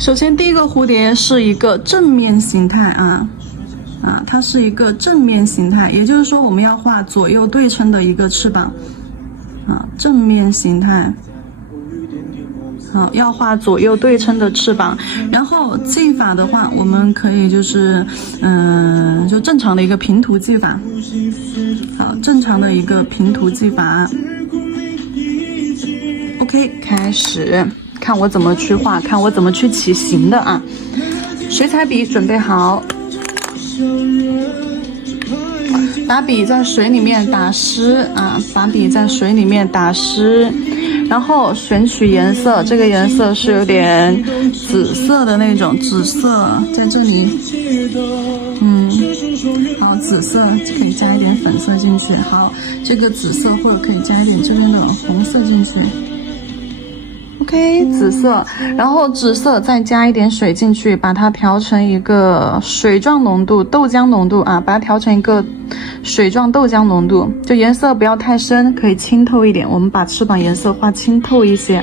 首先第一个蝴蝶是一个正面形态它是一个正面形态，也就是说我们要画左右对称的一个翅膀正面形态。好，要画左右对称的翅膀。然后技法的话，我们可以就是就正常的一个平涂技法。好，正常的一个平涂技法。OK， 开始看我怎么去画，看我怎么去起形的啊。水彩笔准备好，把笔在水里面打湿把笔在水里面打湿。然后选取颜色，这个颜色是有点紫色的那种，紫色在这里，好，紫色可以加一点粉色进去，好，这个紫色或者可以加一点这边的红色进去。OK， 紫色，然后紫色再加一点水进去，把它调成一个水状浓度、豆浆浓度把它调成一个水状豆浆浓度，就颜色不要太深，可以清透一点。我们把翅膀颜色画清透一些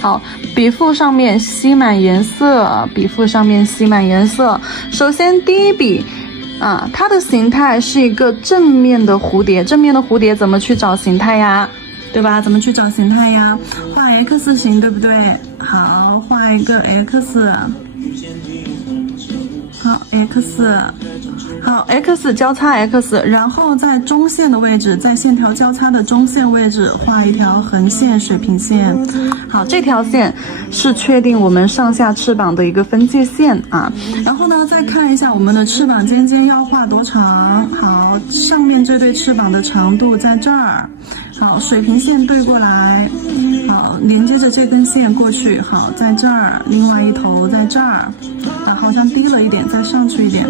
好，笔腹上面吸满颜色，笔腹上面吸满颜色。首先第一笔它的形态是一个正面的蝴蝶，正面的蝴蝶怎么去找形态呀？对吧？怎么去找形态呀？画 X 形，对不对？好，画一个 X。好 ，X。好 ，X 交叉 X， 然后在中线的位置，在线条交叉的中线位置画一条横线、水平线。好，这条线是确定我们上下翅膀的一个分界线然后呢，再看一下我们的翅膀尖尖要画多长。好，上面这对翅膀的长度在这儿。好，水平线对过来。好，连接着这根线过去。好，在这儿，另外一头在这儿。好像低了一点，再上去一点。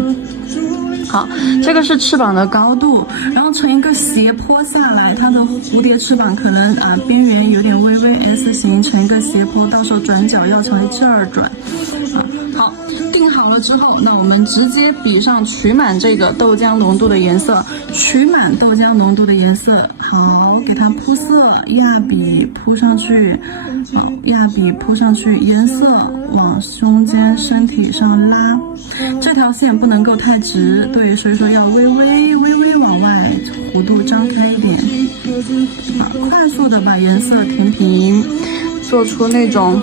好，这个是翅膀的高度，然后呈一个斜坡下来，它的蝴蝶翅膀可能边缘有点微微 S 型，呈一个斜坡，到时候转角要朝这儿转。好，定好了之后，那我们直接笔上取满这个豆浆浓度的颜色，取满豆浆浓度的颜色。好，给它铺色，压笔铺上去。好，压笔铺上去，颜色往中间身体上拉。这条线不能够太直，对，所以说要微微往外弧度张开一点。好，快速的把颜色填平，做出那种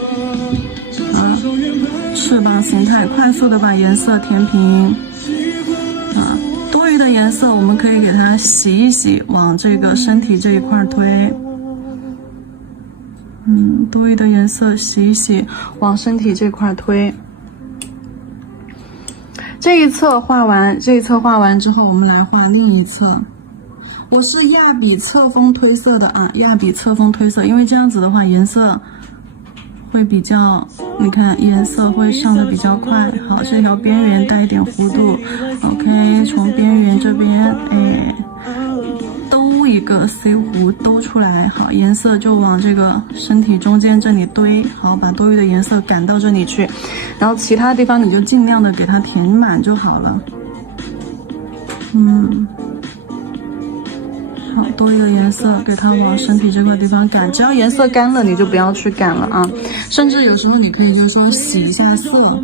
翅膀形态，快速的把颜色填平。多余的颜色我们可以给它洗一洗，往这个身体这一块推。多余的颜色洗一洗，往身体这块推。这一侧画完之后，我们来画另一侧。我是压笔侧锋推色的压笔侧锋推色，因为这样子的话颜色会比较，你看颜色会上的比较快。好，这条边缘带一点弧度 ，OK， 从边缘这边兜一个 C 弧兜出来。好，颜色就往这个身体中间这里堆。好，把多余的颜色赶到这里去，然后其他地方你就尽量的给它填满就好了。好，多余的颜色给它往身体这块地方赶，只要颜色干了你就不要去赶了甚至有时候你可以就是说洗一下色。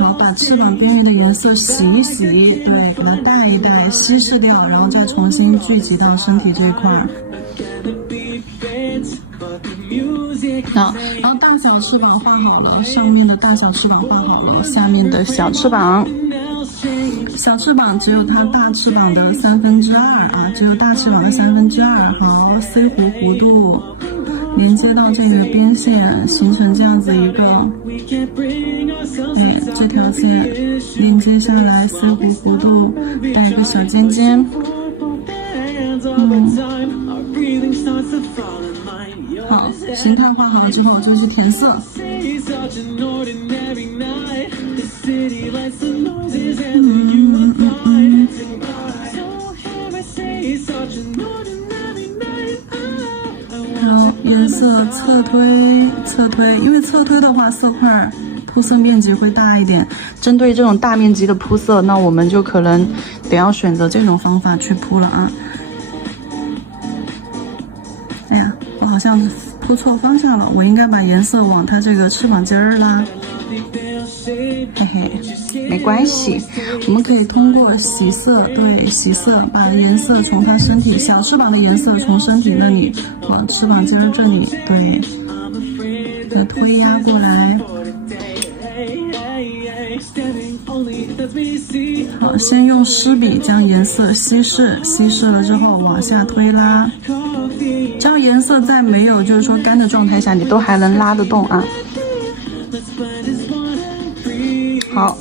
好，把翅膀边缘的颜色洗一洗，对，给它带一带，稀释掉，然后再重新聚集到身体这一块。好，然后大小翅膀画好了，上面的大小翅膀画好了，下面的小翅膀。小翅膀只有它大翅膀的2/3只有大翅膀的2/3。好 ，C 弧度连接到这个边线，形成这样子一个，这条线连接下来 ，C 弧度带一个小尖尖。好，形态画好之后就去填色。好，颜色侧推，因为侧推的话色块铺色面积会大一点。针对这种大面积的铺色，那我们就可能得要选择这种方法去铺了哎呀，我好像铺错方向了，我应该把颜色往它这个翅膀尖儿拉。嘿嘿，没关系，我们可以通过洗色，对，洗色把颜色从它身体小翅膀的颜色从身体那里往翅膀尖这里，对，给它推压过来。好，先用湿笔将颜色稀释，稀释了之后往下推拉，这样颜色在没有就是说干的状态下，你都还能拉得动啊。好，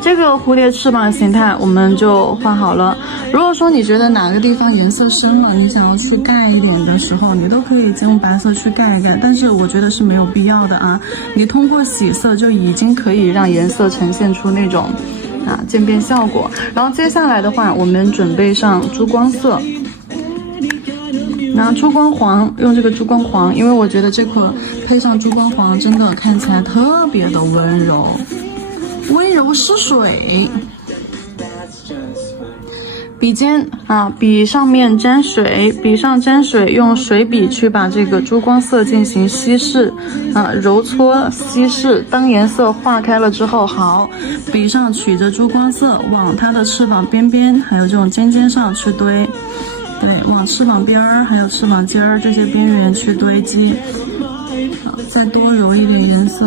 这个蝴蝶翅膀形态我们就画好了。如果说你觉得哪个地方颜色深了，你想要去盖一点的时候，你都可以用白色去盖一盖，但是我觉得是没有必要的啊。你通过洗色就已经可以让颜色呈现出那种渐变效果。然后接下来的话，我们准备上珠光色。拿珠光黄，用这个珠光黄，因为我觉得这颗配上珠光黄，真的看起来特别的温柔，温柔似水。笔尖笔上面沾水，笔上沾水，用水笔去把这个珠光色进行稀释，揉搓稀释。当颜色化开了之后，好，笔上取着珠光色，往它的翅膀边边，还有这种尖尖上去堆。对，往翅膀边儿还有翅膀尖儿这些边缘去堆积，好，再多揉一点颜色。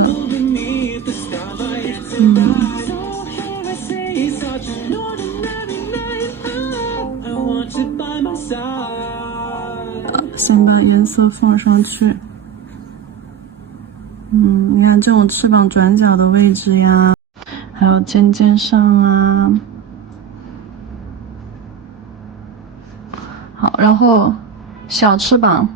先把颜色放上去。你看这种翅膀转角的位置呀，还有尖尖上啊。好，然后小翅膀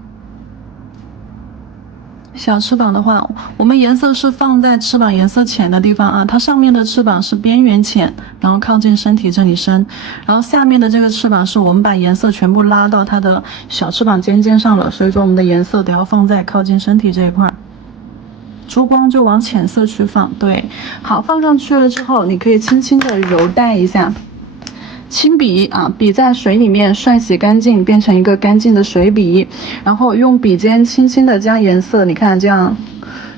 的话，我们颜色是放在翅膀颜色浅的地方啊，它上面的翅膀是边缘浅，然后靠近身体这里深，然后下面的这个翅膀是我们把颜色全部拉到它的小翅膀尖尖上了，所以说我们的颜色得要放在靠近身体这一块，珠光就往浅色去放。对，好，放上去了之后，你可以轻轻的揉带一下。轻笔笔在水里面涮洗干净，变成一个干净的水笔，然后用笔尖轻轻的将颜色，你看这样，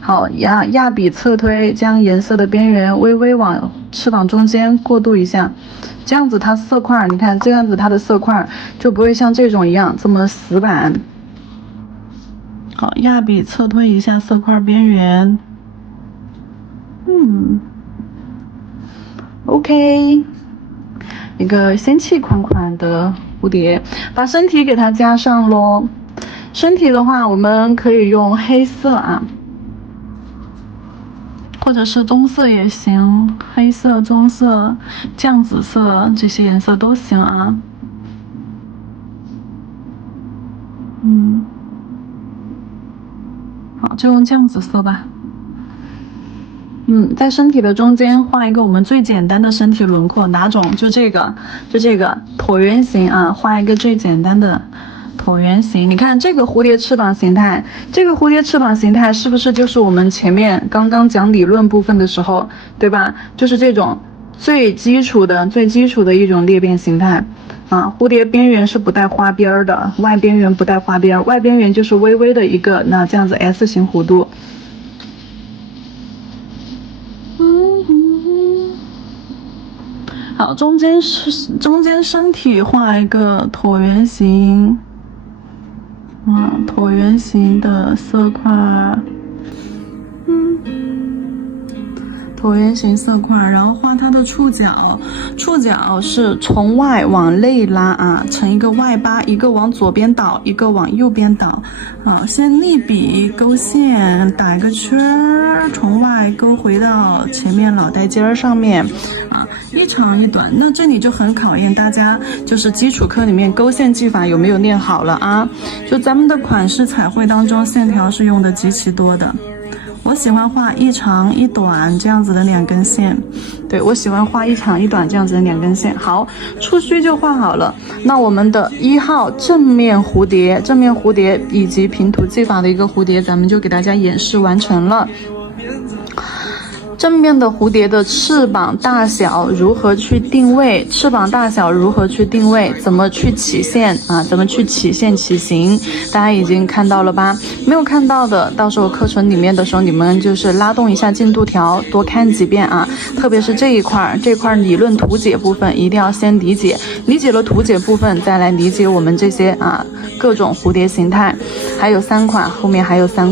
好，压笔侧推，将颜色的边缘微微往翅膀中间过渡一下，这样子它色块，你看这样子它的色块就不会像这种一样这么死板。好，压笔侧推一下色块边缘，OK。一个仙气款款的蝴蝶，把身体给它加上咯。身体的话，我们可以用黑色或者是棕色也行，黑色、棕色、酱紫色这些颜色都行啊。好，就用酱紫色吧。在身体的中间画一个我们最简单的身体轮廓，哪种？就这个椭圆形画一个最简单的椭圆形。你看这个蝴蝶翅膀形态，是不是就是我们前面刚刚讲理论部分的时候，对吧？就是这种最基础的一种裂变形态蝴蝶边缘是不带花边的，外边缘不带花边，外边缘就是微微的一个这样子 S 型弧度。好，中间身体画一个椭圆形，椭圆形的色块，椭圆形色块，然后画它的触角，触角是从外往内拉成一个外八，一个往左边倒，一个往右边倒。先立笔勾线，打一个圈儿，从外勾回到前面脑袋尖儿上面一长一短。那这里就很考验大家，就是基础课里面勾线技法有没有练好了就咱们的款式彩绘当中，线条是用的极其多的。我喜欢画一长一短这样子的2根线，对，我喜欢画一长一短这样子的2根线。好，触须就画好了。那我们的1号正面蝴蝶以及平涂技法的一个蝴蝶，咱们就给大家演示完成了。正面的蝴蝶的翅膀大小如何去定位？翅膀大小如何去定位？怎么去起线啊？怎么去起线起形？大家已经看到了吧？没有看到的，到时候课程里面的时候，你们就是拉动一下进度条，多看几遍啊。特别是这一块理论图解部分，一定要先理解，理解了图解部分，再来理解我们这些各种蝴蝶形态。还有3款，后面还有3款。